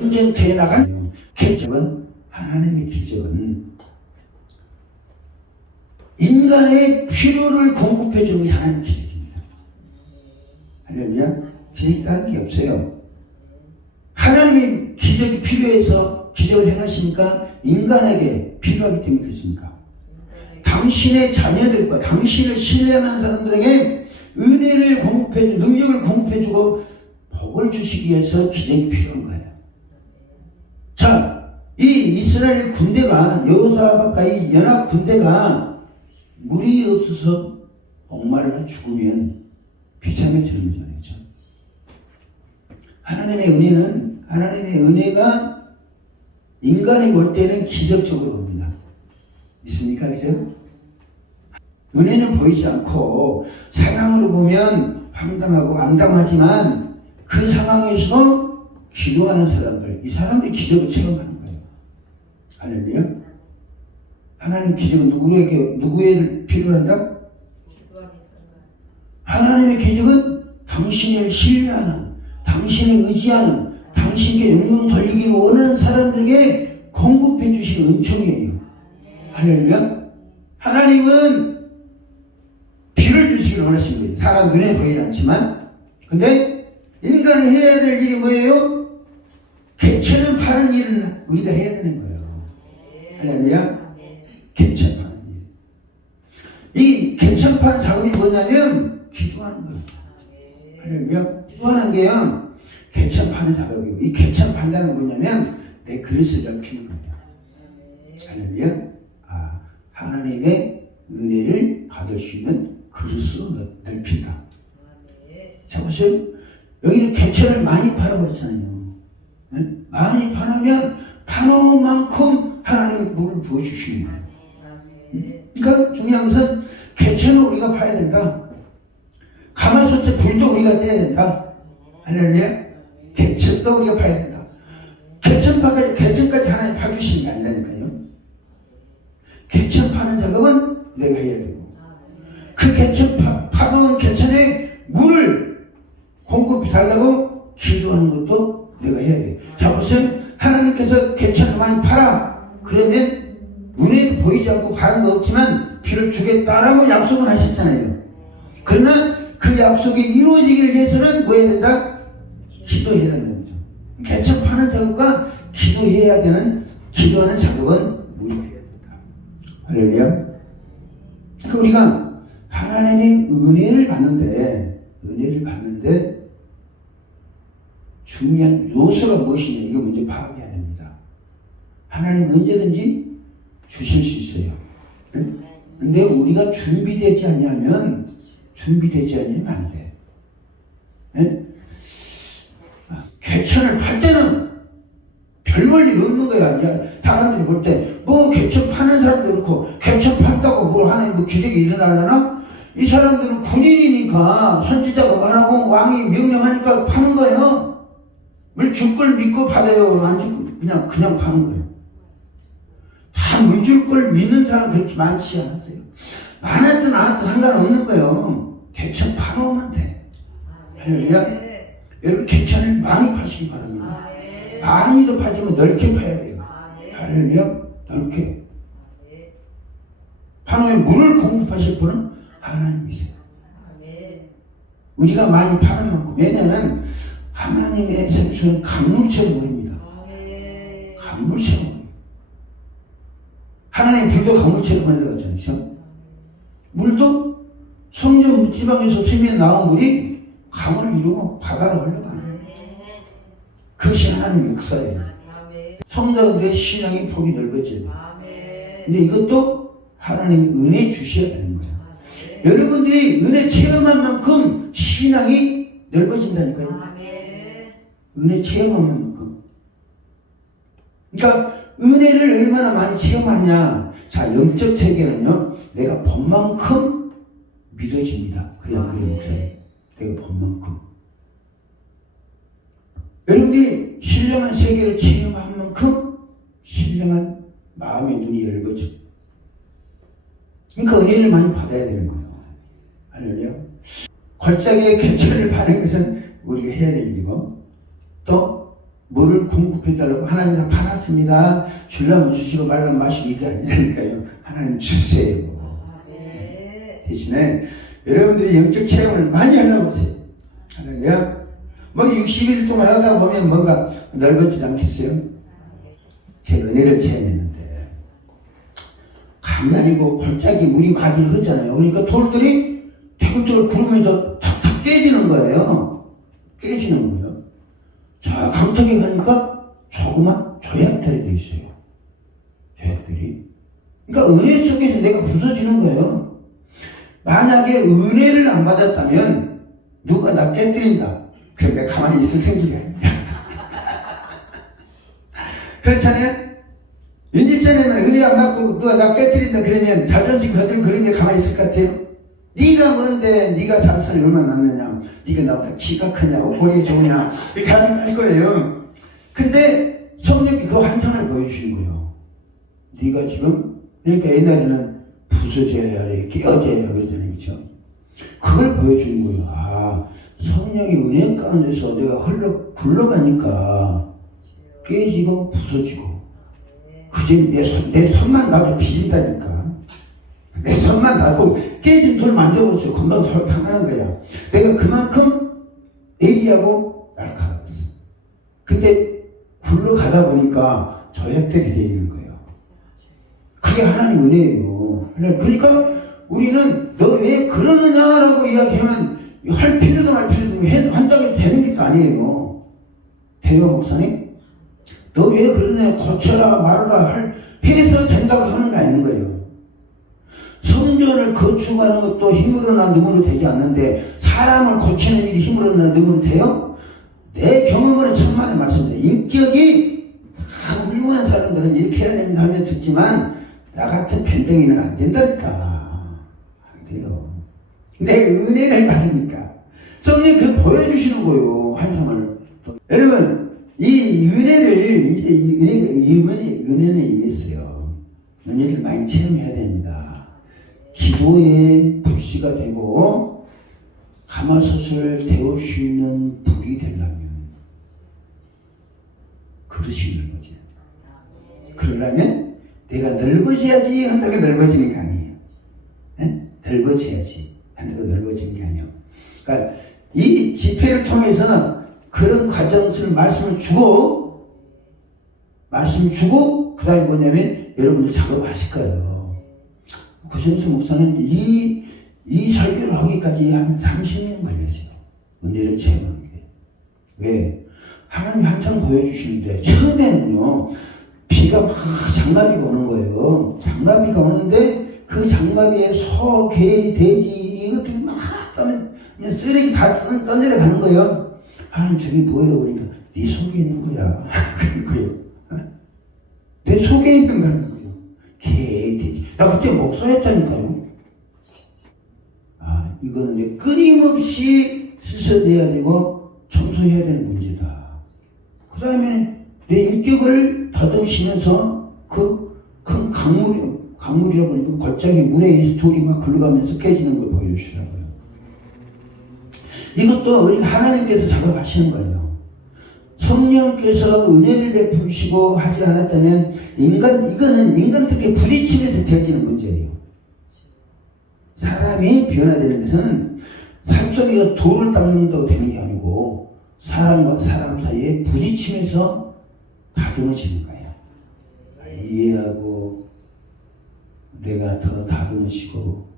전쟁터에 나간 기적은, 하나님의 기적은 인간의 필요를 공급해 주는 게 하나님의 기적입니다. 할렐루야. 기적이 다른 게 없어요. 하나님의 기적이 필요해서 기적을 행하시니까 인간에게 필요하기 때문에 그렇습니까? 당신의 자녀들과 당신을 신뢰하는 사람들에게 은혜를 공급해주고 능력을 공급해주고 복을 주시기 위해서 기적이 필요한 거예요. 자, 이 이스라엘 군대가, 여호사밧과 이 연합 군대가 물이 없어서 목마르다 죽으면 비참해지는 거죠. 하나님의 은혜가 인간에게 올 때는 기적적으로 옵니다. 믿습니까? 그죠? 은혜는 보이지 않고 상황으로 보면 황당하고 안담하지만 그 상황에서 기도하는 사람들, 이 사람들이 기적을 체험하는 거예요. 할렐루야. 하나님 기적은 누구에게 필요한다? 하나님의 기적은 당신을 신뢰하는, 당신을 의지하는, 당신께 영광 돌리기를 원하는 사람들에게 공급해 주시는 은총이에요. 할렐루야. 하나님은 비를 주시기를 원하시는 거예요. 사람 눈에 보이지 않지만. 근데 인간이 해야 될 일이 뭐예요? 개천을 파는 일을 우리가 해야 되는 거예요. 할렐루야. 개천 파는 일. 이 개천 파는 작업이 뭐냐면 기도하는 거예요. 할렐루야. 기도하는 게요, 개천 파는 작업이고, 이 개천 판다는 건 뭐냐면 내 그릇을 넓히는 겁니다. 할렐루야. 하나님의 은혜를 받을 수 있는 그릇으로 넓힌다. 자, 보세요. 여기는 개천을 많이 팔아버렸잖아요. 네? 많이 파놓으면 파놓은 만큼 하나님의 물을 부어주시는 거예요. 그러니까 중요한 것은 개천을 우리가 파야 된다. 가마솥에 불도 우리가 떼야 된다. 할렐루야. 개천도 우리가 파야 된다. 개천까지 하나님 파주시는 게 아니라니까요. 개천 파는 작업은 내가 해야 되고, 그 개천 파놓은 개천에 물을 공급해 달라고 기도하는 것도 내가 해야 돼. 자, 보세요. 하나님께서 개천을 많이 팔아. 그러면 눈에도 보이지 않고 바른 거 없지만 비를 주겠다라고 약속을 하셨잖아요. 그러나 그 약속이 이루어지기를 위해서는 뭐 해야 된다? 기도해야 된다는 거죠. 개천 파는 작업과 기도하는 작업은 우리가 해야 된다. 할렐루야. 우리가 하나님의 은혜를 받는데 중요한 요소가 무엇이냐, 이거 먼저 파악해야 됩니다. 하나님은 언제든지 주실 수 있어요. 근데 우리가 준비되지 않으면 안 돼. 네? 개천을 팔 때는 별 볼 일 없는 거야. 사람들이 볼 때 뭐 개천 파는 사람도 그렇고, 개천 판다고 뭘 하는 뭐 기적이 일어나려나? 이 사람들은 군인이니까, 선지자가 말하고 왕이 명령하니까 파는 거예요. 물 줄 걸 믿고 받아요. 안 주고 그냥 파는 거예요. 다 물 줄 걸 믿는 사람 그렇게 많지 않았어요. 많았든 안 했든 상관없는 거예요. 개천 파놓으면 돼. 할렐루야. 여러분, 개천을 많이 파시기 바랍니다. 많이도 파지만 넓게 파야 돼요. 할렐루야. 넓게 파놓으면 물을 공급하실 분은 하나님이세요. 우리가 많이 파는 만큼, 왜냐하면 하나님의 생수는 강물처럼 물입니다. 강물처럼. 하나님의 불도 강물처럼 흘러가잖아요. 물도 성전 지방에서 샘에 나온 물이 강을 이루고 바다로 흘러가는 거예요. 그것이 하나님의 역사예요. 성도들의 신앙의 폭이 넓어져요. 근데 이것도 하나님이 은혜 주셔야 되는 거예요. 여러분들이 은혜 체험한 만큼 신앙이 넓어진다니까요. 은혜 체험한 만큼. 그러니까 은혜를 얼마나 많이 체험하느냐. 자, 영적 세계는요, 내가 본 만큼 믿어집니다. 그래야 목사님. 내가 본 만큼. 여러분들이 신령한 세계를 체험한 만큼 신령한 마음의 눈이 열려져. 그러니까 은혜를 많이 받아야 되는 거예요. 할렐루야. 골짜기에 개천을 파는 것은 우리가 해야 될 일이고, 또 뭐를 공급해달라고 하나님 다 팔았습니다. 주려면 주시고 말라면 마시고 이게 아니라니까요. 하나님 주세요. 대신에 여러분들이 영적 체험을 많이 하려고 하세요. 할렐루야. 뭐 60일 동안 하다 보면 뭔가 넓어지지 않겠어요? 제 은혜를 체험했는데 강이 아니고 골짜기 물이 많이 흐르잖아요. 그러니까 돌들이 태굴태굴 구르면서 탁탁 깨지는 거예요. 깨지는 거예요. 저 강턱에 가니까 조그만 조약들이 돼 있어요. 조약들이. 그러니까 은혜 속에서 내가 부서지는 거예요. 만약에 은혜를 안 받았다면 누가 나 깨뜨린다. 그럼 내가 가만히 있을 생각이 아닙니다. 그렇잖아요? 윤집자님은 은혜 안 받고 누가 나 깨뜨린다 그러면 자존심 거들고 그런 게 가만히 있을 것 같아요? 네가 뭔데 네가 자살이 얼마나 남느냐, 네가 나보다 키가 크냐, 골이 좋으냐, 이렇게 할 거예요. 근데 성령이 그 환상을 보여주신 거예요. 네가 지금, 그러니까 옛날에는 부서져야 해, 깨어져야 그러잖아요. 그렇죠? 그걸 보여주는 거예요. 아, 성령이 은혜 가운데서 내가 굴러가니까 깨지고 부서지고, 그제 내 손만 나도 비진다니까. 내 손만 나도 깨진 돌 만져보세요. 금방 돌 당하는 거야. 내가 그만큼 애기하고 날카로웠어. 근데 굴러가다 보니까 저약들이 되어 있는 거예요. 그게 하나님 은혜예요. 그러니까 우리는 너 왜 그러느냐라고 이야기하면 할 필요도 말 필요도 한다고 되는 게 아니에요. 대화 목사님, 너 왜 그러냐, 고쳐라 말아라 해서 된다고 하는 게 아닌 거예요. 성전을 건축하는 것도 힘으로나 능으로 되지 않는데 사람을 고치는 일이 힘으로나 능으로 돼요? 내 경험으로는 천만의 말씀입니다. 인격이 다 훌륭한 사람들은 이렇게 해야 된다 하면 듣지만 나 같은 변동이는 안 된다니까. 안 돼요. 내 은혜를 받으니까. 성령이 그 보여주시는 거예요. 환상을. 여러분, 이 은혜를, 이제 은혜는 임했어요. 은혜를 많이 체험해야 됩니다. 기도의 불씨가 되고, 가마솥을 데울 수 있는 불이 되려면, 그릇이 넓어져야 돼. 그러려면, 내가 넓어져야지 한다고 넓어지는 게 아니에요. 네? 넓어져야지 한다고 넓어지는 게 아니에요. 그러니까, 이 집회를 통해서 그런 과정을 말씀을 주고, 그 다음에 뭐냐면, 여러분들 작업하실 거예요. 구정수 목사는 이 설교를 하기까지 한 30년 걸렸어요. 은혜를 체험한 게. 왜? 하나님 한참 보여주시는데, 처음에는요, 비가 막 장마비가 오는 거예요. 장마비가 오는데, 그 장마비에 소, 개, 돼지, 이것들이 막 떠면, 그냥 쓰레기 다 떠내려가는 거예요. 하나님, 저게 뭐예요? 그러니까, 네 속에 있는 거야. 그런 거예요. 내 속에 있는 거라는 거예요. 개, 돼지. 나 그때 목소했다니까요. 아, 이거는 끊임없이 씻어내야 되고 청소해야 되는 문제다. 그 다음에 내 인격을 더듬으시면서 그 큰 강물이라고 하니까 골짜기 물에 돌이 막 흘러가면서 깨지는 걸 보여주시라고요. 이것도 하나님께서 작업하시는 거예요. 성령께서 은혜를 베푸시고 하지 않았다면 이거는 인간들의 부딪힘에서 되어지는 문제예요. 사람이 변화되는 것은 산속에 돌을 닦는다고 되는 게 아니고 사람과 사람 사이에 부딪힘에서 다듬어지는 거예요. 이해하고 내가 더 다듬어지고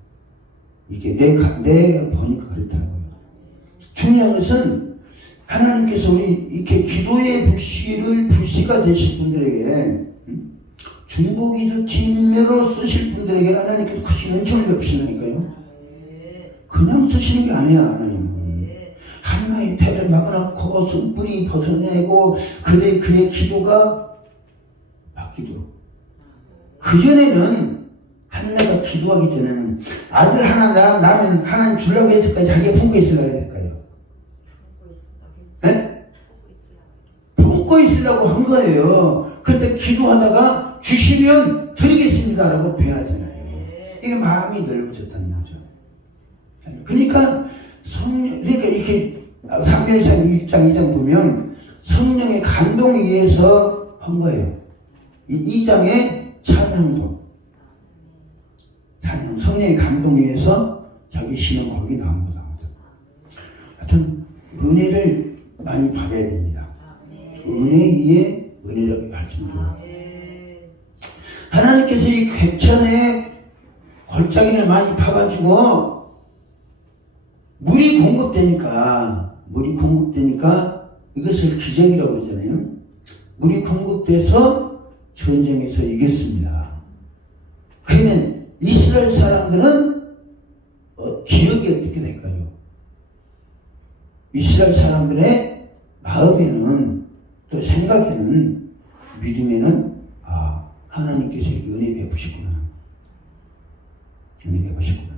이게 내가 보니까 그렇다고요. 중요한 것은 하나님께서 우리 이렇게 기도의 불씨가 되실 분들에게 중보기도 팀으로 쓰실 분들에게 하나님께서 크신 은총을 베푸시니까요. 그냥 쓰시는 게 아니야. 하나님은 하나의 태를 막아놓고 뿌리 벗어내고 그의 기도가 바뀌도록. 그전에는 한나가 기도하기 전에는 아들 하나 낳으면 하나님 주려고 했을까요? 자기가 품고 있으려고 했을까요? 네? 품고 있으려고 한 거예요. 근데 기도하다가 주시면 드리겠습니다 라고 표현하잖아요. 이게 마음이 넓어졌다는 거죠. 그러니까 그러니까 이렇게 사무엘상 1장 2장 보면 성령의 감동에 의해서 한 거예요. 이 2장의 찬양도. 찬양, 성령의 감동에 의해서 자기 신은 거기 나온 거다. 하여튼, 은혜를 많이 받아야 됩니다. 은혜 위에 은혜라고 할 정도로. 하나님께서 이 궤천에 골짜기를 많이 파가지고 물이 공급되니까 이것을 기적이라고 그러잖아요. 물이 공급돼서 전쟁에서 이겼습니다. 그러면 이스라엘 사람들은 기억이 어떻게 될까요? 이스라엘 사람들의 마음에는 또 생각에는 믿음에는 하나님께서 은혜 베푸시구나. 은혜 베푸시구나.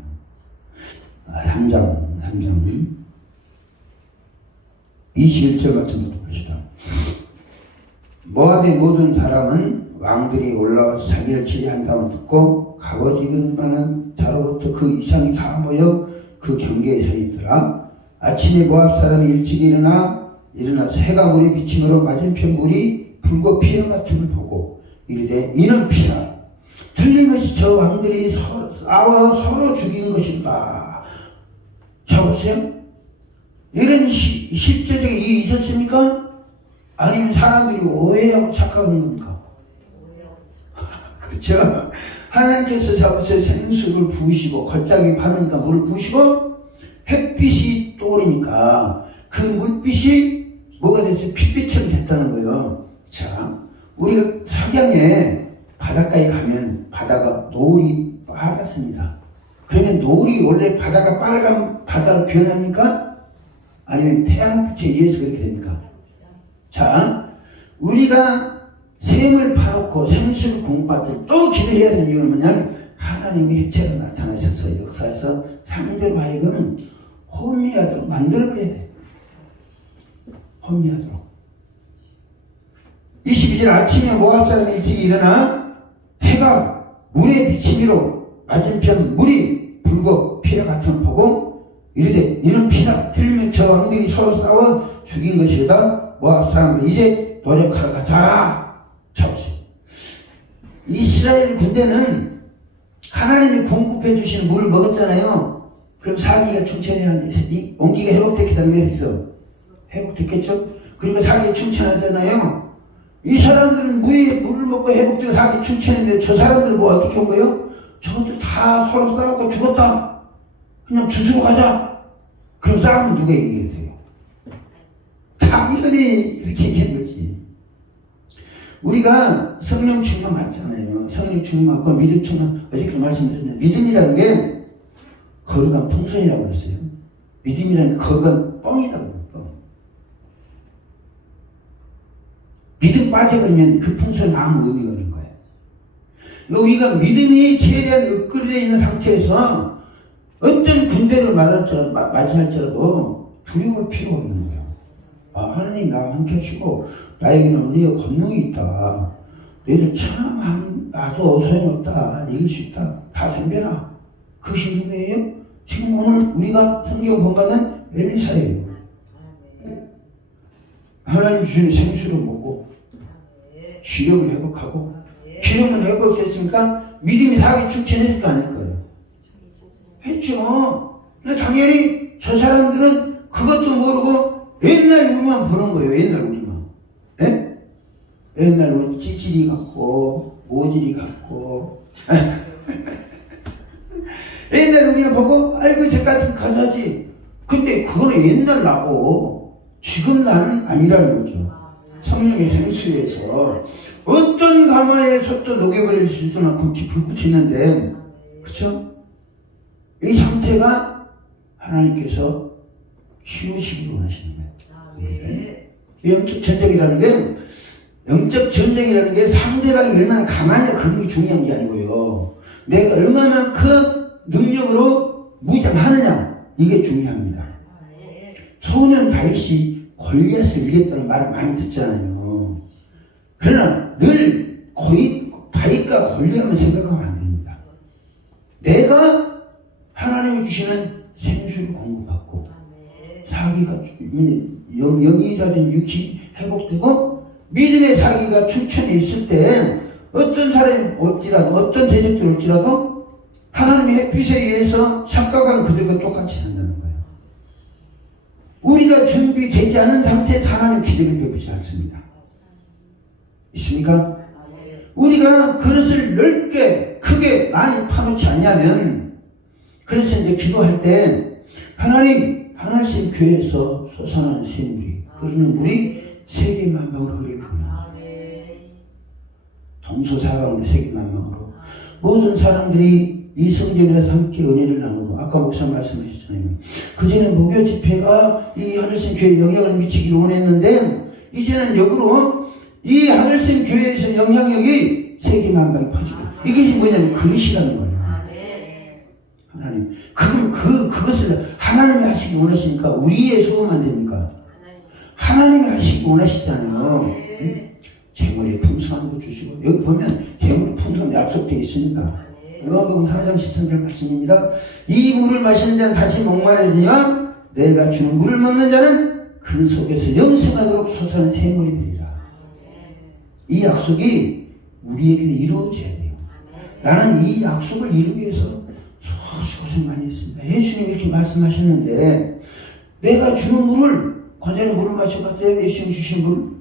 3장 21절 말씀부터 봅시다. 모압의 모든 사람은 왕들이 올라와서 자기를 치리한다고 듣고 갑오지 입은 만한 자로부터 그 이상이 다 모여 그 경계에 서 있더라. 아침에 모압 사람이 일찍 일어나서 해가 물에 비침으로 맞은편 물이 붉고 피라 같음을 보고 이르되 이는 피라. 틀림없이 저 왕들이 싸워 서로 죽이는 것이다. 자 보세요. 이런 실제적인 일이 있었습니까? 아니면 사람들이 오해하고 착각한 겁니까? 그렇죠? 하나님께서 잡으셔 생수를 부으시고 골짜기 파니까 물을 부으시고 햇빛이 떠오르니까 그 물빛이 뭐가 됐어요? 핏빛처럼 됐다는 거예요. 자, 우리가 석양에 바닷가에 가면 바다가 노을이 빨갛습니다. 그러면 노을이 원래 바다가 빨간 바다로 변합니까? 아니면 태양빛에 의해서 그렇게 됩니까? 자, 우리가 샘을 파놓고 생수를 공부받을 또 기도해야 되는 이유는 뭐냐면 하나님이 해체로 나타나셔서 역사에서 상대로 하여금 혼미하도록 만들어버려야 돼. 혼미하도록. 22절 아침에 모압 사람이 일찍 일어나 해가 물에 비치기로 맞은편 물이 붉고 피라 같은 보고 이르되 이는 피라. 틀리면 저 왕들이 서로 싸워 죽인 것이다. 모압 사람들 이제 노력하러 가자. 잡으세요. 이스라엘 군대는 하나님이 공급해 주신 물을 먹었잖아요. 그럼 사기가 춘천해야 하니 온기가 회복됐기 때문에 했어. 회복됐겠죠? 그리고 사기가 춘천하잖아요. 이 사람들은 물을 먹고 회복되고 사기 춘천인데 저 사람들은 뭐 어떻게 한 거예요? 저것도 다 서로 싸웠고 죽었다. 그냥 주스로 가자. 그럼 싸우면 누가 이기겠어요? 당연히 이렇게 얘기한 거지. 우리가 성령 충만 받잖아요. 성령 충만 받고 믿음 충만, 어저께 말씀드렸는데 믿음이라는 게 거룩한 풍선이라고 그랬어요. 믿음이라는 게 거룩한 뻥이라고 그래요. 뻥. 믿음 빠져버리면 그 풍선이 아무 의미가 없는 거예요. 그러니까 우리가 믿음이 최대한 upp그려져 있는 상태에서 어떤 군대를 맞이할지라도 두려울 필요가 없는 거예요. 하나님 나와 함께 하시고 나에게는 은혜와 권능이 있다. 너희들 참 나도 소용없다. 이길 수 있다. 다 덤벼라. 그것이 누구예요? 지금 오늘 우리가 성경 본받은 엘리사예요. 하나님 주신 생수를 먹고 기력을 회복하고 기력은 회복됐으니까 믿음이 사기 축전했을 거 아닐 거예요. 했죠. 근데 당연히 저 사람들은 그것도 모르고 옛날 우리만 보는 거예요. 옛날 우리만. 예? 옛날 우리 찌질이 같고 모질이 같고 옛날 우리가 보고 아이고 저 같은 가사지. 근데 그거는 옛날 나고 지금 나는 아니라는 거죠. 성령의 생수에서 어떤 가마에서 또 녹여버릴 수 있을 만큼 불 붙이는데 그쵸? 이 상태가 하나님께서 키우시기로 하시는 거예요. 영적 전쟁이라는 게 상대방이 얼마나 가만히 그런 게 중요한 게 아니고요. 내가 얼마만큼 능력으로 무장하느냐 이게 중요합니다. 소년 다윗이 골리앗을 이겼다는 말을 많이 듣잖아요. 그러나 늘 다윗과 골리앗만 생각하면 안 됩니다. 내가 하나님이 주시는 생수를 공급받고 사기가 영이라든지 회복되고 믿음의 사기가 충천에 있을 때 어떤 사람이 올지라도 어떤 대적들이 올지라도 하나님의 햇빛에 의해서 착각한 그들과 똑같이 산다는 거예요. 우리가 준비되지 않은 상태에서 하나님 기적을 베푸지 않습니다. 있습니까? 우리가 그릇을 넓게 크게 많이 파놓지 않냐면 그래서 이제 기도할 때 하나님 하늘신 교회에서 솟아나는 샘물이 흐르는 물이 세계 만방으로 흐르구나. 동서사방으로 세계 만방으로 모든 사람들이 이 성전에서 함께 은혜를 나누고 아까 목사 말씀하셨잖아요. 그전에 목요 집회가 이 하늘신 교회에 영향을 미치기를 원했는데 이제는 역으로 이 하늘신 교회에서 영향력이 세계 만방에 퍼지고 이게 뭐냐면 그릇이라는 거예요. 하나님 그럼 그것을 하나님이 하시기 원하시니까 우리의 소원만 됩니까? 하나님이 하시기 원하시잖아요. 재물에 풍성한 거 주시고 여기 보면 재물에 풍성한 약속되어 있습니다. 요한복음 4장 13절 말씀입니다. 이 물을 마시는 자는 다시 목마르니와 내가 주는 물을 먹는 자는 그 속에서 영생하도록 솟아나는 샘물이 되리라. 이 약속이 우리에게 이루어져야 돼요. 나는 이 약속을 이루기 위해서 고생 많이 했습니다. 예수님이 이렇게 말씀하셨는데 내가 주는 물을 관절에 물을 마셔봤어요? 예수님 주신 물?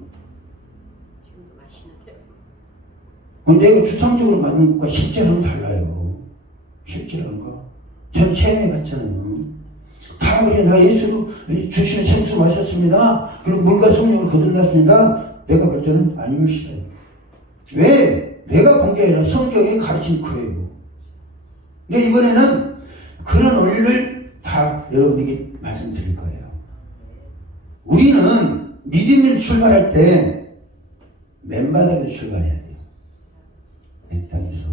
내가 추상적으로 맞는 것과 실제로는 달라요. 실제로는 거. 전 체험해봤잖아요. 다 그래 나 예수 주시는 생수 마셨습니다. 그리고 물과 성령을 거듭났습니다. 내가 볼 때는 아니면 싫어요. 왜? 내가 본 게 아니라 성경에 가르친 거예요. 근데 이번에는 그런 원리를 다 여러분에게 말씀드릴 거예요. 우리는 믿음을 출발할 때 맨바닥에서 출발해야 돼요. 내 땅에서.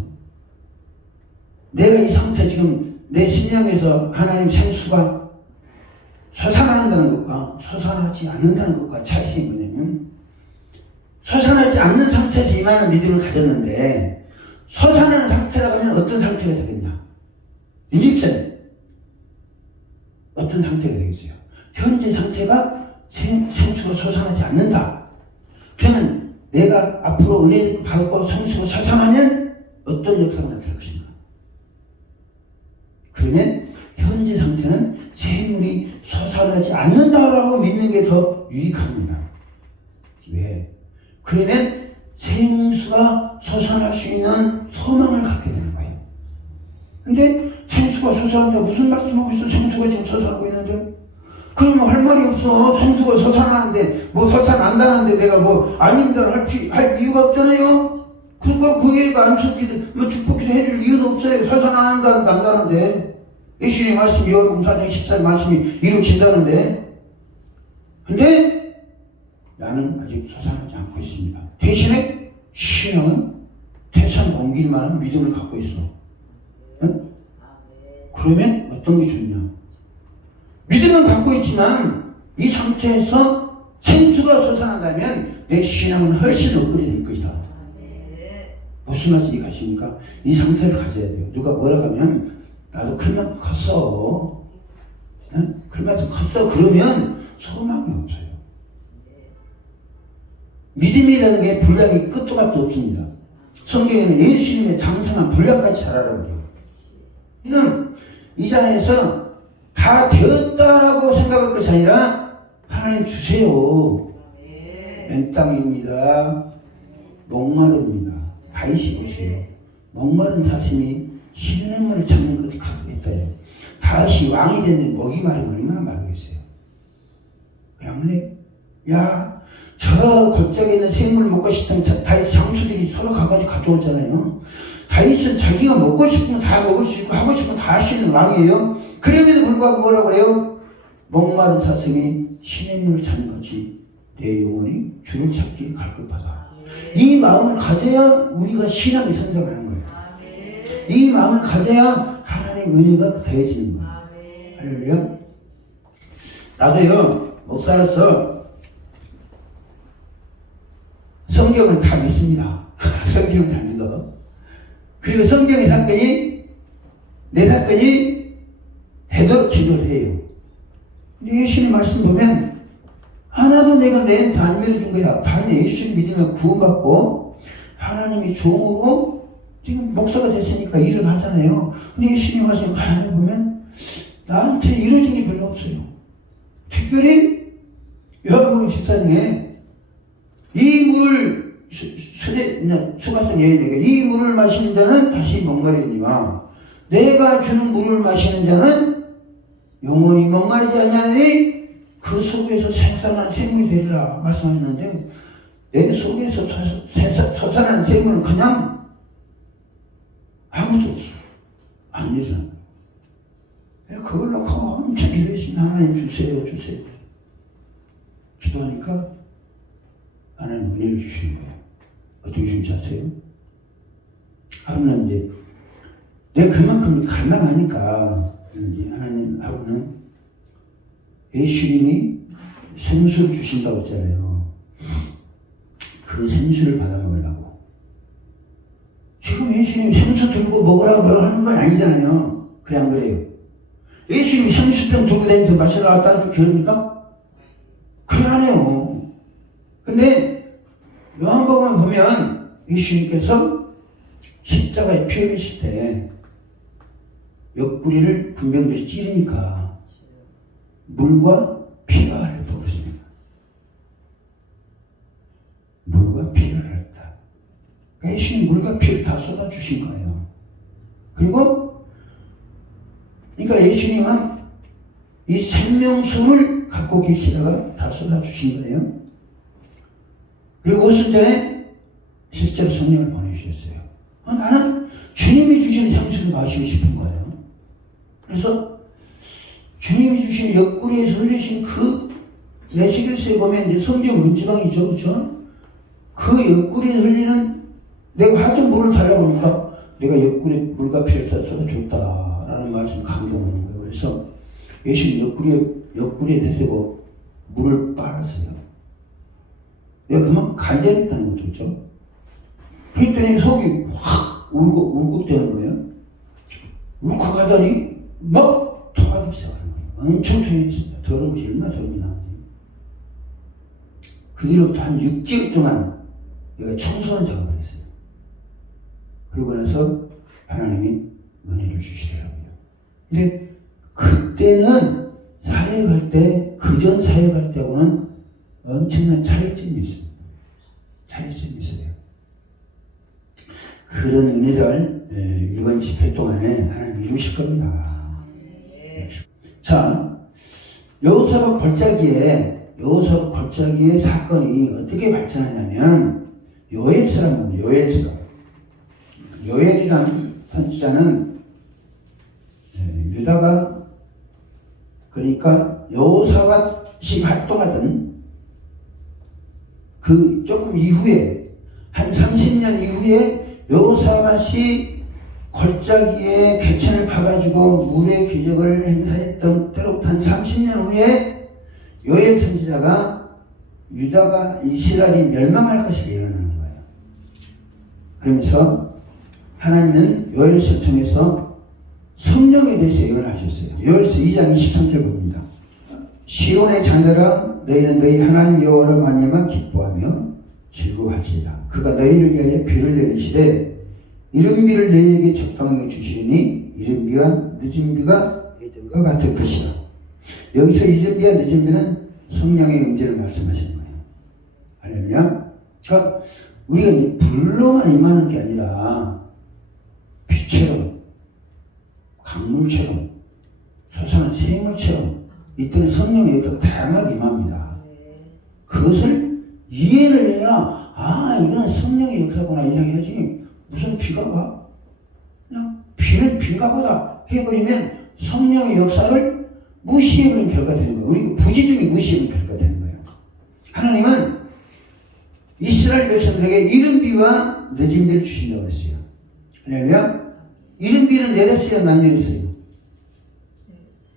내가 이 상태 지금 내 심령에서 하나님 생수가 솟아난다는 것과 솟아나지 않는다는 것과 차이가 뭐냐면 솟아나지 않는 상태에서 이만한 믿음을 가졌는데 솟아나는 상태라고 하면 어떤 상태가 되겠냐? 인집전 어떤 상태가 되겠어요? 현재 상태가 생수가 솟아나지 않는다. 그러면 내가 앞으로 은혜를 받고 생수가 솟아나면 어떤 역사가 나타날 것인가? 그러면 현재 상태는 샘물이 솟아나지 않는다라고 믿는 게 더 유익합니다. 왜? 그러면 생수가 솟아날 수 있는 소망을 갖게 되는 거예요. 근데 생수가 솟아난다 무슨 말씀하고 있어? 생수가 지금 솟아나고 있는데 그러면 할 말이 없어. 생수가 솟아나는데 뭐 솟아난다는데 내가 뭐 아닙니다 할 이유가 없잖아요. 그러니까 그 얘기가 안 솟기도 뭐 축복기도 해줄 이유도 없어요. 솟아난다 난다는데 예수님의 말씀 요한복음 4장 14절 말씀이 이루어진다는데 근데 나는 아직 솟아나지 않고 있습니다. 대신에 신앙은 태산 옮길 만한 믿음을 갖고 있어. 응? 그러면 어떤 게 좋냐? 믿음은 갖고 있지만 이 상태에서 생수가 솟아난다면 내 신앙은 훨씬 업그레이드 될 것이다. 무슨 말씀이 가십니까? 이 상태를 가져야 돼요. 누가 뭐라고 하면 나도 클만큼 컸어. 응? 클만큼 컸어. 그러면 소망이 없어요. 믿음이라는 게 분량이 끝도 값도 없습니다. 성경에는 예수님의 장성한 분량까지 잘 알아보래요. 이는 이 자리에서 다 되었다라고 생각할 것이 아니라 하나님 주세요. 맨 땅입니다. 목마릅니다. 다윗이 보세요. 목마른 사슴이 쉬는 물을 찾는 것이 가겠다요. 다윗이 왕이 됐는데 목이 마르면 얼마나 마르겠어요. 그러면 야 저 골짜기에 있는 생물을 먹고 싶다면 다윗 장수들이 서로 가가지고 가져오잖아요. 다윗은 자기가 먹고 싶은 거 다 먹을 수 있고 하고 싶은 거 다 할 수 있는 왕이에요. 그럼에도 불구하고 뭐라고 해요? 목마른 사슴이 신의 물을 찾는 것이 내 영혼이 주를 찾기에 갈급하다. 이 마음을 가져야 우리가 신앙이 성장하는 거예요. 이 마음을 가져야 하나님의 은혜가 더해지는 거예요. 할렐루야. 나도요 목사로서 성경을 다 믿습니다. 성경을 다 믿어. 그리고 성경의 사건이 내 사건이 되도록 기도를 해요. 근데 예수님 말씀 보면 하나도 내가 내한테 안 믿어준 거야. 당연히 예수를 믿으면 구원받고 하나님의 종으로 지금 목사가 됐으니까 일을 하잖아요. 근데 예수님 하시는 가만히 보면 나한테 이루어진 게 별로 없어요. 특별히 요한복음 14장에 이 물을 수가성 여인에게 이 물을 마시는 자는 다시 목마르니와 내가 주는 물을 마시는 자는 영원히 목마르지 아니하니 그 속에서 생산한 생물이 되리라 말씀하셨는데 내 속에서 솟아나는 생물은 그냥 아무도 없어. 안 일어나. 그걸 놓고 엄청 기도했습니다. 하나님 주세요. 기도하니까 하나님 은혜를 주시는 거예요. 어떻게 주는지 아세요? 하루는 이제 내가 그만큼 갈망하니까 이제 하나님 하루는 예수님이 생수를 주신다고 했잖아요. 그 생수를 받아 먹으려고. 지금 예수님이 생수 들고 먹으라고 하는 건 아니잖아요. 그래 안 그래요? 예수님이 생수병 들고 다니면서 마시러 왔다는 그럽니까? 그래 안 해요. 근데 요한복음을 보면 예수님께서 십자가에 피 흘리실 때 옆구리를 분명히 찌르니까 물과 피가 흘러버렸습니다. 물과 피를 흘렸다. 그러니까 예수님 물과 피를 다 쏟아주신 거예요. 그리고 그러니까 예수님은 이 생명수를 갖고 계시다가 다 쏟아주신 거예요. 그리고 오순전에 실제로 성령을 보내주셨어요. 나는 주님이 주시는 향수를 마시고 싶은 거예요. 그래서 주님이 주신 옆구리에서 흘리신 그 내시교서에 보면 이제 성경 문지방이죠, 그렇죠? 그 옆구리에 흘리는 내가 하도 물을 달라고 하니까 내가 옆구리에 물과 피를 다 쏟아줬다라는 말씀이 감동하는 거예요. 그래서 예수님 옆구리에 대세고 물을 빨았어요. 내가 그만 간절했다는 거죠, 그렇죠? 그랬더니 속이 확 울컥되는 거예요. 울컥하더니 막 토하기 시작하는 거예요. 엄청 토했습니다. 더러운 것이 얼마나 소름이 나는지. 그 뒤로부터 한 6개월 동안 내가 청소하는 작업을 했어요. 그러고 나서 하나님이 은혜를 주시더라고요. 근데 그때는 사역할 때, 그전 사역할 때하고는 엄청난 차이점이 있어요. 차이점이 있어요. 그런 은혜를 이번 집회 동안에 하나님 이루실 겁니다. 자, 여호사밧 골짜기의 사건이 어떻게 발전하냐면 요엘서라는 요엘서. 요엘이라는 선지자는 유다가 그러니까 여호사밧이 활동하던 그 조금 이후에 한 30년 이후에 여호사밧이 골짜기에 개천을 파가지고 물의 기적을 행사했던 때로부터 한 30년 후에 요엘 선지자가 유다가 이스라엘이 멸망할 것을 예언하는 거예요. 그러면서 하나님은 요엘서를 통해서 성령에 대해서 예언하셨어요. 요엘서 2장 23절 봅니다. 시온의 자녀라 너희는 너희 하나님 여호와를 말미암아 기뻐하며 즐거워할지어다. 그가 너희를 위하여 비를 내리시되 이른 비를 너희에게 적당하게 주시리니 이른 비와 늦은 비가 예전과 같을 것이라. 여기서 이른 비와 늦은 비는 성령의 임재를 말씀하시는 거예요. 할렐루야. 그러니까 우리가 불로만 임하는 게 아니라 빛처럼 강물처럼 솟아난 생물처럼 이때는 성령의 역사가 다양하게 임합니다. 그것을 이해를 해야 이거는 성령의 역사구나 이야기하지 무슨 비가 와? 그냥 비는 빈가 보다 해버리면 성령의 역사를 무시해버린 결과가 되는 거예요. 우리 부지중에 무시해버린 결과가 되는 거예요. 하나님은 이스라엘 백성들에게 이른 비와 늦은 비를 주신다고 했어요. 할렐루야. 이른 비는 내렸어요, 안 내렸어요?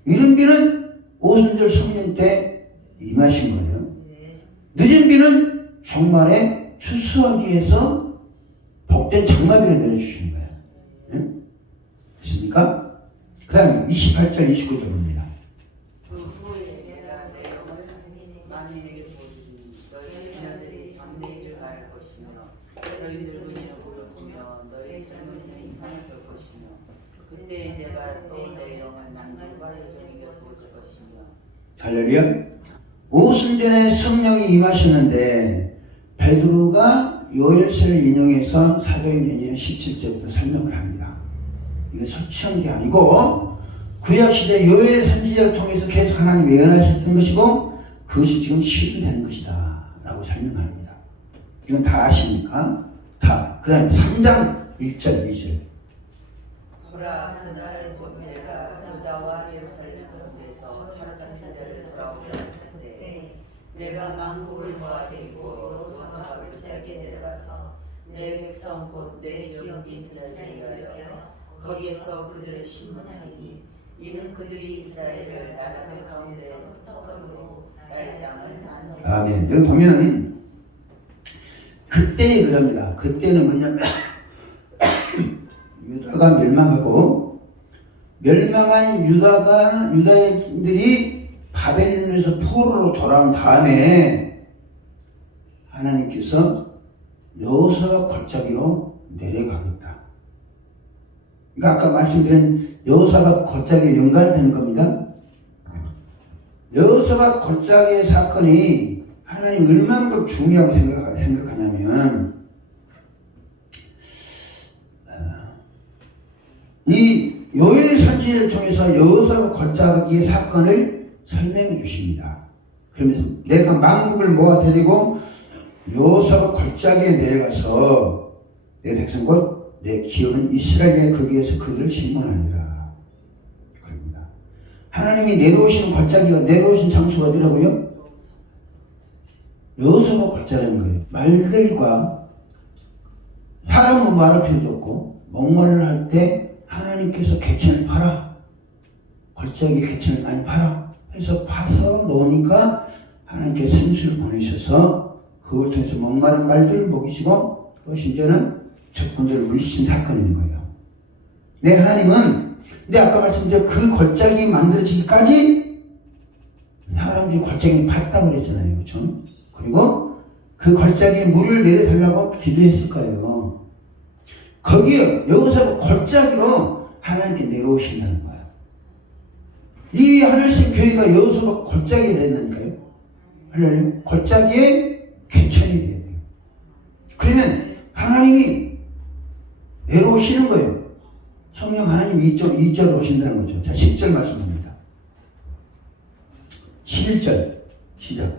이른 비는 오순절 성령 때 임하신 거예요. 늦은 비는 종말에 추수하기 위해서 복된 장마비를 내려주시는 거예요. 응? 있습니까? 그 다음에 28절 29절 봅니다. 너희 늙은이는 그를 보며 너희 젊은이는 이상을 볼 것이며 그때 내가 또 내 영을 남들과 여종이 곁에 줄 것이며. 할렐루야. 오순절에 성령이 임하셨는데 베드로가 요엘서를 인용해서 사도행전 17절부터 설명을 합니다. 이게 설치한 게 아니고 구약시대 요엘 선지자를 통해서 계속 하나님 예언하셨던 것이고 그것이 지금 실현되는 것이다 라고 설명합니다. 이건 다 아십니까? 다. 그 다음에 3장 1절 2절. 보라 그날 곧 내가 유다와 예루살렘에서 사로잡힌 자를 돌아오게 할 텐데 내가 만국을 모아 데리고 여호사밧 골짜기에 내려가서 내 백성 곧 내 기업 이스라엘을 위하여 거기에서 그들을 심문하리니 이는 그들이 이스라엘을 나라들 가운데서 떡으로 날 땅을 나누어. 아멘. 여기 보면 그때 그럽니다. 그때는 뭐냐면 유다가 멸망하고 멸망한 유다인들이 바벨론에서 포로로 돌아온 다음에 하나님께서 여호사밧 골짜기로 내려가겠다. 그러니까 아까 말씀드린 여호사밧 골짜기에 연관되는 겁니다. 여호사밧 골짜기의 사건이 하나님 얼마만큼 중요하고 생각하냐면 이 요엘 선지자를 통해서 여호사밧 골짜기의 사건을 설명해 주십니다. 그러면서 내가 만국을 모아 데리고 여호사밧 골짜기에 내려가서 내 백성 곧 내 기업은 이스라엘에 거기에서 그들을 심문하니라. 그럽니다. 하나님이 내려오시는 골짜기가 내려오신 장소가 어디라고요? 여호사밧 골짜기라는 거예요. 말들과 사람은 말할 필요도 없고 목말을 할 때 하나님께서 개천을 파라. 골짜기 개천을 많이 파라. 해서 파서 놓으니까 하나님께서 생수를 보내셔서 그걸 통해서 목마른 말들을 먹이시고 또 심지어는 적군들을 물리친 사건이 있는 거예요. 네, 하나님은 근데 아까 말씀드린 그 골짜기 만들어지기까지 사람들이 골짜기를 팠다고 그랬잖아요. 그렇죠? 그리고 그 골짜기에 물을 내려달라고 기도했을 거예요. 거기에 여기서 골짜기로 하나님께 내려오신다는 거예요. 이 하늘색 교회가 여기서 골짜기가 된다니까요. 할렐루야. 골짜기에 개천이 돼야 돼요. 그러면 하나님이 내려오시는 거예요. 성령 하나님 2절 오신다는 거죠. 자, 10절 말씀합니다. 11절 시작.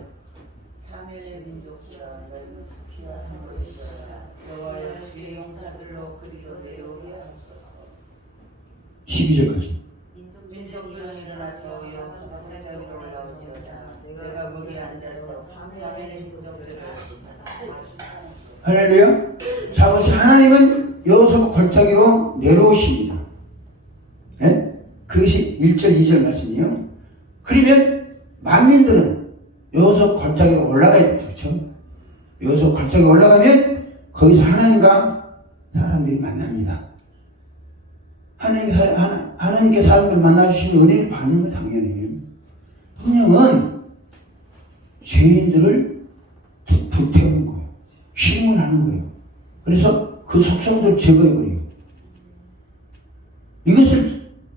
사면의 민족들아 너희는 피와 산으로 있어라. 여호와의 주의 용사들로 그리로 내려오게 하옵소서. 12절까지. 민족들은 일어나서 여호사밧 골짜기로 올라오시오라. 내가 거기 앉아서 사면의 민족들을 할렐루야. 자, 보세요. 하나님은 여호사밧 골짜기로 내려오십니다. 네? 그것이 1절 2절 말씀이요. 그러면 만민들은 여호사밧 골짜기로 올라가야 되죠. 그렇죠? 여호사밧 골짜기 올라가면 거기서 하나님과 사람들이 만납니다. 하나님께 사람들 만나주시면 은혜를 받는 거 당연해요. 성령은 죄인들을 불태우는 거예요. 심문하는 거예요. 그래서 그 속성들을 제거해버려요. 이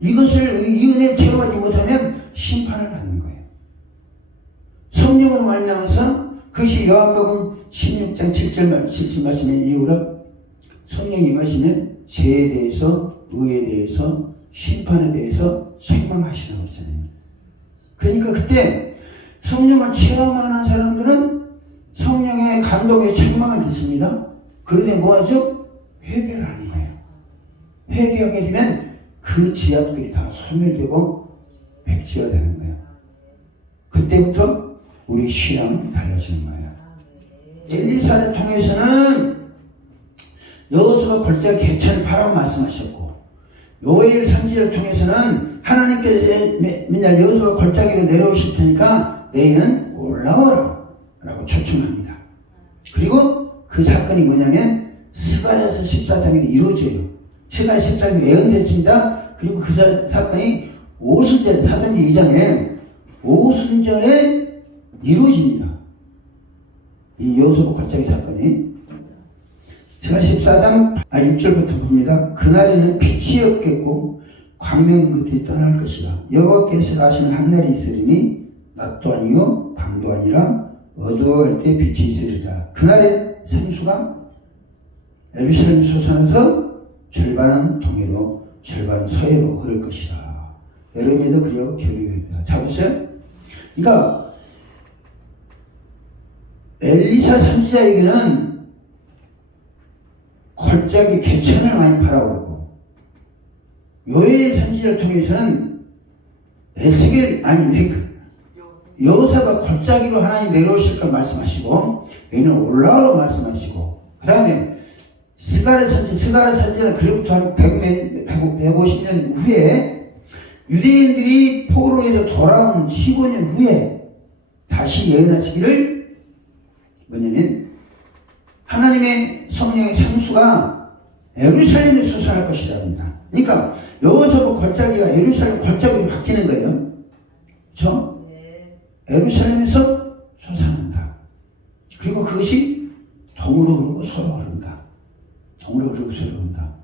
은혜를 제거하지 못하면 심판을 받는 거예요. 성령으로 말미암아서 그것이 요한복음 16장 7절 말씀의 이유로 성령이 임하시면 죄에 대해서, 의에 대해서, 심판에 대해서 책망하시라고 했잖아요. 그러니까 그때 성령을 체험하는 사람들은 성령의 감동에 책망을 듣습니다. 그러되 뭐하죠? 회개를 하는 거예요. 회개하게 되면 그 지약들이 다 소멸되고 백지가 되는 거예요. 그때부터 우리 신앙은 달라지는 거예요. 엘리사를 통해서는 여호수아 골짜기 개천을 파라고 말씀하셨고, 요엘 선지자를 통해서는 하나님께서 맨날 여호수아 골짜기로 내려오실 테니까 너희는 올라오라 라고 초청합니다. 그리고 그 사건이 뭐냐면 스가랴서 14장에 이루어져요. 스가랴 14장에 예언됐습니다. 그리고 그 사건이 오순절에, 사도행전 2장에 오순절에 이루어집니다. 이 여호수아 골짜기 사건이. 제가 14장 6절부터 봅니다. 그날에는 빛이 없겠고 광명인 것들이 떠날 것이라. 여호와께서 하시는 한날이 있으리니 낮도 아니요 밤도 아니라 어두워할 때 빛이 있으리라. 그날에 생수가 예루살렘 솟아나서 절반은 동해로 절반은 서해로 흐를 것이라. 여름에도 그리하고 겨울에도. 자 보세요. 그러니까 엘리사 선지자에게는 골짜기 개천을 많이 바라보고, 요엘 선지자를 통해서는 에스겔 여호사가 골짜기로 하나님 내려오실 걸 말씀하시고, 여기는 올라오라고 말씀하시고, 그 다음에 스가랴 선지자는 그로부터 한 150년 후에 유대인들이 포로에서 돌아온 15년 후에 다시 예언하시기를, 뭐냐면 하나님의 성령의 창수가 예루살렘에 솟아날 것이라 합니다. 그러니까 여호사도 골짜기가 예루살렘 골짜기로 바뀌는 거예요. 그렇죠? 예루살렘에서 솟아난다. 그리고 그것이 동으로 흐르고 서로 흐른다. 동으로 흐르고 서로 흐른다.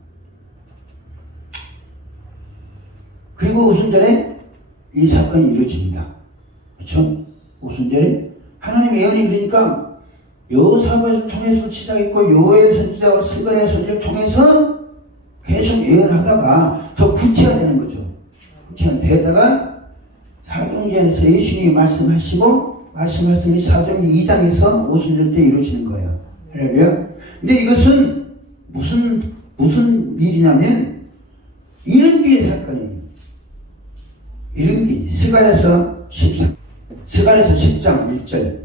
그리고 오순절에 이 사건이 이루어집니다. 그렇죠? 오순절에 하나님의 예언이 그러니까 여호사를 통해서 시작했고 요엘 선지자와 스가랴 선지자를 통해서 계속 예언하다가 더 구체화되는 거죠. 구체화되다가 사도행전에서 예수님이 말씀하신 이 사도행전 2장에서 오순절 때 이루어지는 거예요. 할렐루야. 근데 이것은 무슨 일이냐면 이른비의 사건이에요. 이른비. 스가랴서 10장 1절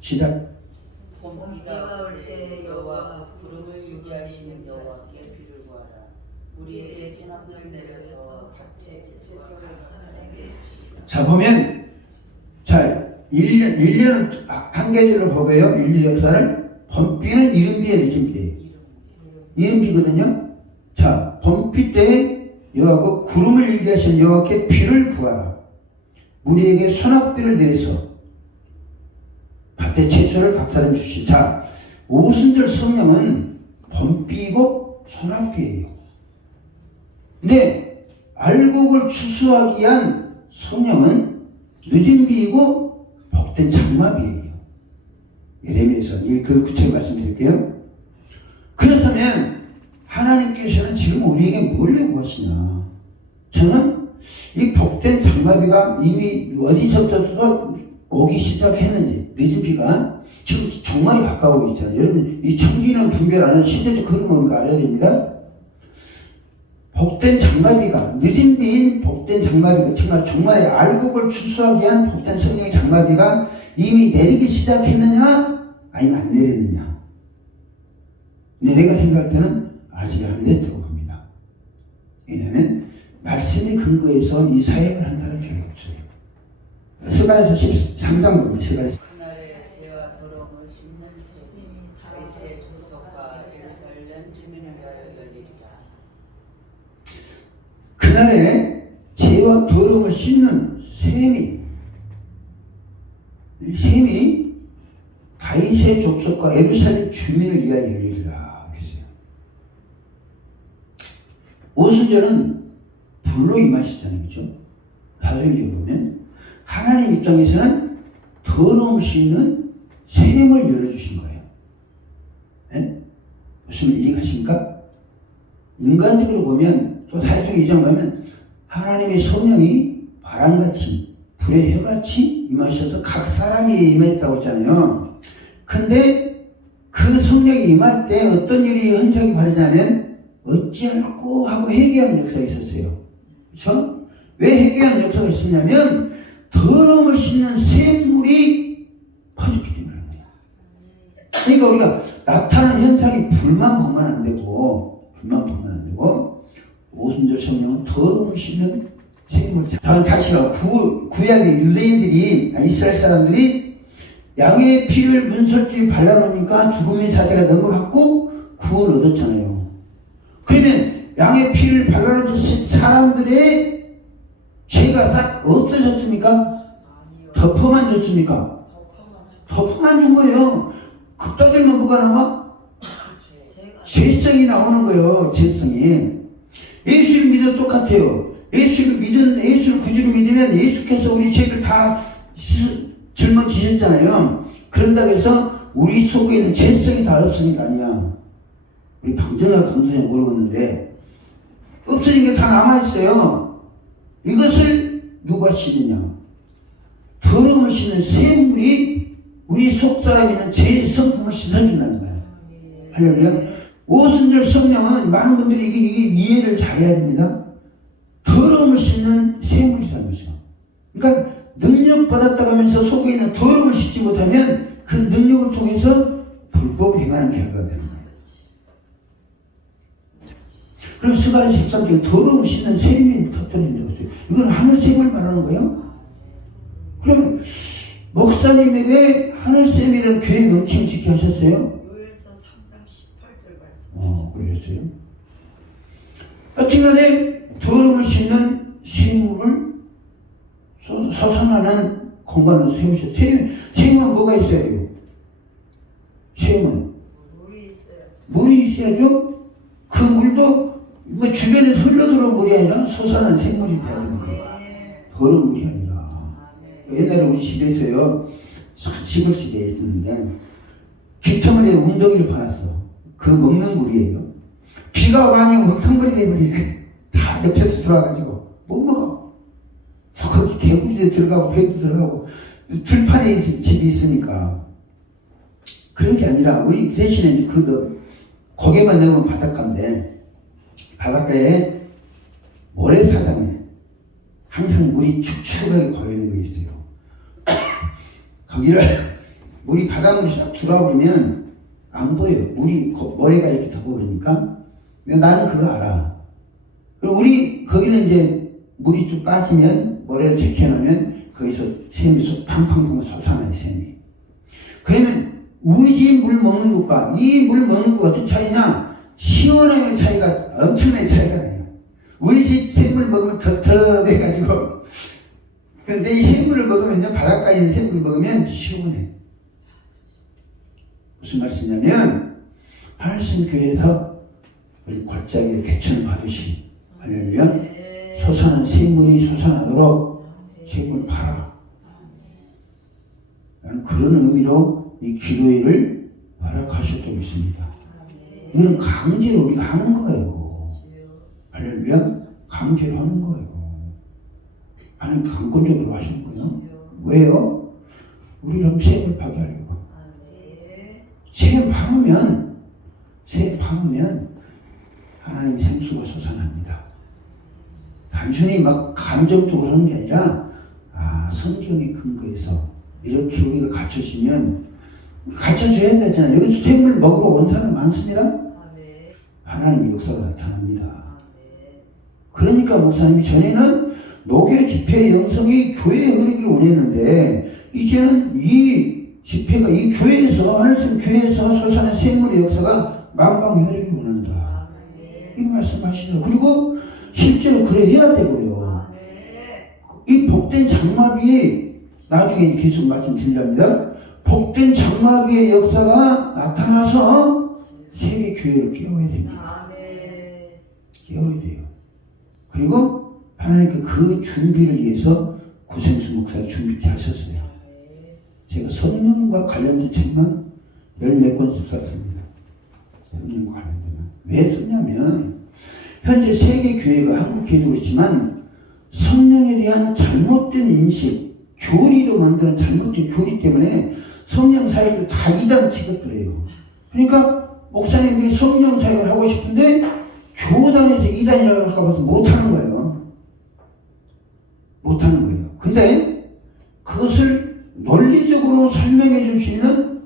시작. 봄비가 올 때 여호와 구름을 유기하시는 여호와께 비를 구하라. 우리에게 진압을 내려서 각체 채소를 사내게 주시라. 자 보면, 자 1년 한 계절로 보고요. 인류 역사를. 봄비는 이른비의 늦은비예요. 이른비거든요. 자 봄비 때 여호와가 구름을 유기하시는 여호와께 비를 구하라. 우리에게 소낙비를 내려서 밭에 채소를 각 사람 주시. 자, 오순절 성령은 봄비이고 소낙비예요. 근데 알곡을 추수하기 위한 성령은 늦은비이고 복된 장마비예요. 예레미야에서 그 구체를 말씀드릴게요. 그렇다면 하나님께서는 지금 우리에게 뭘 요구하시나? 저는 이 복된 장마비가 이미 어디서부터 오기 시작했는지, 늦은 비가 지금 정말이 가까우고 있잖아요. 여러분, 이 청기는 분별하는 시대적 흐름을 뭔가 알아야 됩니다. 복된 장마비가, 늦은 비인 복된 장마비가, 정말 알곡을 추수하기 위한 복된 성령의 장마비가 이미 내리기 시작했느냐, 아니면 안 내렸느냐. 근데 내가 생각할 때는 아직 안 내렸다고 봅니다. 왜냐하면 말씀의 근거에서 이 사역을 한다는 별로 없어요. 스가랴서 13장 보면 스가랴서 그날에 죄와 더러움을 씻는 셈이 다윗의 조석과 예루살렘 주민을 위하여 열리리라. 그날에 죄와 더러움을 씻는 셈이 다윗의 족속과 예루살렘 주민을 위하여 열리리라 그랬어요. 오순절은 불로 임하시잖아요. 그죠? 사도행전 보면 하나님 입장에서는 더러움을 씻는 셈을 열어주신 거예요. 네? 무슨 이해가십니까? 인간적으로 보면, 또 사회적 이정 보면 하나님의 성령이 바람같이 불의 혀같이 임하셔서 각 사람이 임했다고 했잖아요. 근데 그 성령이 임할 때 어떤 일이 현상이 발휘냐면 어찌할꼬 하고 회개하는 역사가 있었어요. 그렇죠? 왜 회개하는 역사가 있었냐면 더러움을 씻는 샘물이 퍼졌기 때문입니다. 그러니까 우리가 나타나는 현상이 불만 보면 안 되고 오순절 성령은 더러움을 씻는 샘물. 다시가 구약의 유대인들이, 이스라엘 사람들이 양의 피를 문설주에 발라놓으니까 죽음의 사제가 넘어갔고 구원을 얻었잖아요. 그러면 양의 피를 발라놓은 사람들의 죄가 싹 없어졌습니까? 덮어만 줬습니까? 덮어만 준 거예요. 그따들면 뭐가 나와? 죄성이 나오는 거예요. 죄성이. 예수를 믿어도 똑같아요. 예수를 구주로 믿으면 예수께서 우리 죄를 다 짊어지셨잖아요. 그런다고 해서 우리 속에 있는 죄성이 다 없으니까 아니야. 우리 방정아 강도장 모르겠는데 없으니까 다 남아있어요. 이것을 누가 씻느냐? 더러움을 씻는 샘물이 우리 속사람에 있는 죄의 성품을 씻어준다는 거예요. 할렐루야. 오순절 성령은 많은 분들이 이게 이해를 잘해야 됩니다. 더러움을 씻는 샘물이라는 거죠. 그러니까 능력 받았다고 하면서 속에 있는 더러움을 씻지 못하면 그 능력을 통해서 불법을 행하는 결과가 되는 거예요. 그럼 스가랴 13장 더러움을 씻는 샘이 터뜨린다고 했어요. 이건 하늘샘을 말하는 거예요. 그럼 목사님에게 하늘샘이라는 교회 명칭을 짓게 하셨어요? 요엘서 3장 18절 말씀. 그러셨어요? 하여튼간에 더러움을 씻는 샘물을 솟아나는 공간을 세우셨어요. 샘은 뭐가 있어야 돼요? 샘은 물이 있어야죠. 그 물도 뭐 주변에서 흘러들어온 물이 아니라 솟아난 샘물이 돼야 되는 거예요. 더러운 물이 아니라. 옛날에 우리 집에서요, 시골집에 있었는데 깃터물에 운동이를 팔았어. 그 먹는 물이에요. 비가 많이 오면 흙탕물이 돼버리니까 다 옆에서 들어와가지고 못 먹어. 거기 개구리도 들어가고 배도 들어가고 들판에 집이 있으니까. 그런 게 아니라 우리 대신에 고개만 넣으면 바닷가인데 바닷가에 모래사장에 항상 물이 축축하게 고여있는 게 있어요. 거기를 물이 바닷물이 쫙 들어오면 안 보여요. 물이 모래가 이렇게 덮어버리니까. 나는 그거 알아. 그리고 거기는 이제 물이 좀 빠지면 모래를 제껴놓으면 거기서 샘이 팡팡팡 솟아나요. 샘이. 그러면 우리 집 물 먹는 것과 이 물 먹는 것 어떤 차이냐? 시원함의 차이가 엄청난 차이가 나요. 우리 집 샘물 먹으면 텁텁해가지고. 그런데 이 샘물을 먹으면요, 바닷가에 있는 샘물을 먹으면 시원해. 무슨 말씀이냐면, 하늘씀 교회에서 우리 골짜기에 개천을 받으신, 할렐루야, 솟아난 샘물이 솟아나도록 샘물을 팔아. 나는 그런 의미로 이 기도회를 허락하셨다고 있습니다. 이거는 강제로 우리가 하는 거예요. 할렐루야, 강제로 하는 거예요. 하나님 강권적으로 하시는 거예요. 왜요? 우리를 샘을 파게 하려고. 샘 파면 하나님 생수가 솟아납니다. 단순히 막 감정적으로 하는 게 아니라 성경의 근거에서 이렇게 우리가 갖춰줘야 되잖아요. 여기서 샘물 먹으러 온 사람 많습니다. 하나님의 역사가 나타납니다. 그러니까 목사님이 전에는 목요 집회 영성이 교회에 흐르기를 원했는데 이제는 이 집회가 이 교회에서 하늘씀 교회에서 솟아난 샘물의 역사가 만방에 흐르기를 원한다. 이 말씀하시죠. 그리고 실제로 그래 해야 되고요. 이 복된 장마비에 나중에 계속 말씀드리랍니다. 복된 장마비의 역사가 나타나서 세계 교회를 깨워야 됩니다. 깨워야 돼요. 그리고 하나님께 그 준비를 위해서 고생수 목사를 준비케 하셨어요. 제가 성령과 관련된 책만 10몇 권씩 썼습니다. 성령과 관련된. 왜 썼냐면 현재 세계교회가 한국교회도 그렇지만 성령에 대한 잘못된 인식, 교리로 만드는 잘못된 교리 때문에 성령 사역을 다 이단 취급을 해요. 그러니까 목사님들이 성령 사역을 하고 싶은데 교단에서 이단이라고 할까 봐서 못하는 거예요. 못하는 거예요. 근데 그것을 논리적으로 설명해 줄 수 있는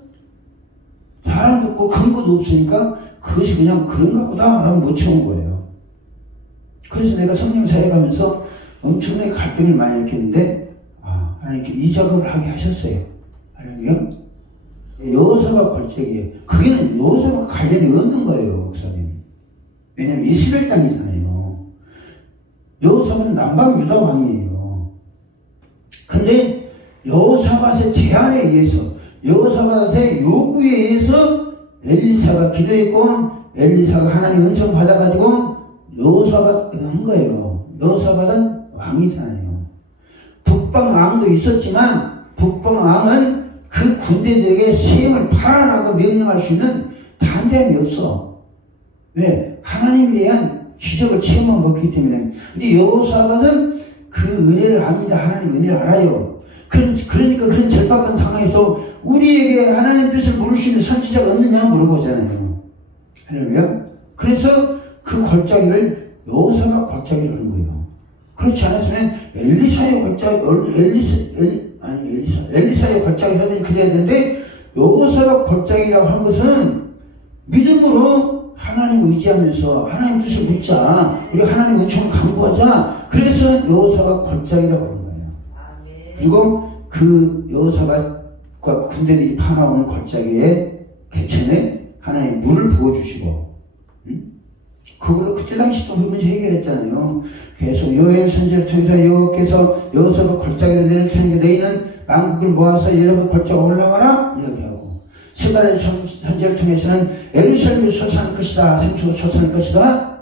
사람도 없고 근거도 없으니까 그것이 그냥 그런가 보다 라고 못 채운 거예요. 그래서 내가 성령 사역하면서 엄청나게 갈등을 많이 일으켰는데 하나님께 이 작업을 하게 하셨어요. 할렐루야. 여호사밧 골짜기에 그게는 여호사밧 관련이 없는 거예요. 목사님. 왜냐면 이스라엘 땅이잖아요. 여호사밧은 남방 유다 왕이에요. 근데 여호사밧의 제안에 의해서 여호사밧의 요구에 의해서 엘리사가 기도했고 엘리사가 하나님 은총 받아가지고 여호사밧 한 거예요. 여호사밧은 왕이잖아요. 북방왕도 있었지만 북방왕은 그 군대들에게 시행을 팔아라고 명령할 수 있는 단대함이 없어. 왜? 하나님에 대한 기적을 체험한 것이기 때문에. 근데 여호사밧은 그 은혜를 압니다. 하나님 은혜를 알아요. 그러니까 그런 절박한 상황에서 우리에게 하나님 뜻을 모를 수 있는 선지자가 없느냐 물어보잖아요. 할렐루야. 그래서 그 골짜기를 여호사밧 골짜기를 하는 거예요. 그렇지 않았으면 엘리사의 골짜기, 엘리사의 골짜기를 하든지 그래야 되는데 여호사밧 골짜기라고 한 것은 믿음으로 하나님 의지하면서 하나님 뜻을 묻자. 우리 하나님 은총을 간구하자. 그래서 여호사밧 골짜기라고 하는 거예요. 그리고 그 여호사밧과 군대들이 파나오는 골짜기에 개천에 하나님 물을 부어주시고, 그걸로 그때 당시 또 그 문제 해결했잖아요. 계속 요엘 선지를 통해서 여호와께서 여호사밧 골짜기를 내릴 테니까 너희는 만국을 모아서 여러분 골짜기 올라와라 이야기하고, 스가랴 선지를 통해서는 예루살렘이 솟아날 것이다, 생수가 솟아날 것이다.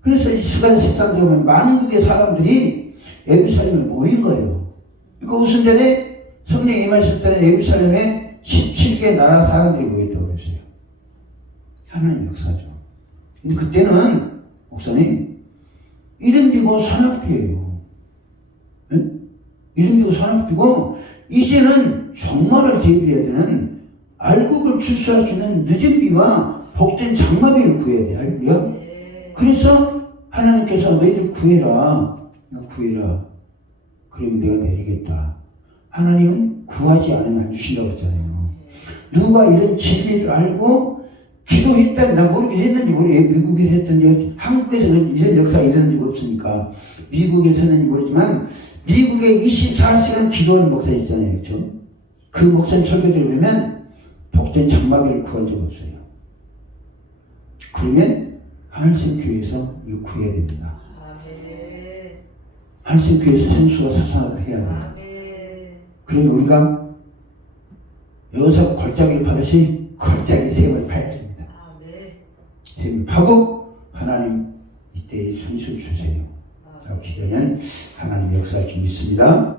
그래서 이 스가랴 13장에 보면 만국의 사람들이 예루살렘에 모인 거예요. 그 우순전에 성령이 임하실 때는 예루살렘에 17개 나라 사람들이 모였다고 그랬어요. 하나님 역사죠. 근데 그때는 목사님 이름 비고 산악비예요. 네? 이름 비고 산악비고 이제는 종말을 대비해야 되는 알곡을 출소할 수 있는 늦은 비와 복된 장마비를 구해야 돼. 할렐루야. 그래서 하나님께서 너희들 구해라. 그러면 내가 내리겠다. 하나님은 구하지 않으면 안 주신다고 했잖아요. 누가 이런 진리를 알고 기도했다니, 나 모르게 했는지 미국에서 했던지 한국에서는 이런 역사가 일어난 적 없으니까 미국에서 했는지 모르지만 미국에 24시간 기도하는 목사 있잖아요. 그렇죠? 그 목사님 설교 들으면 복된 장마비를 구한 적 없어요. 그러면 하늘샘교회에서 이거 구해야 됩니다. 하늘샘교회에서 생수가 솟아나게 해야 돼요. 그러면 우리가 여호사밧 골짜기를 파듯이 골짜기 샘을 파야 됩니다. 샘을 파고 하나님 이때의 생수를 주세요. 라고 기도하면 하나님 역사할 줄 믿습니다.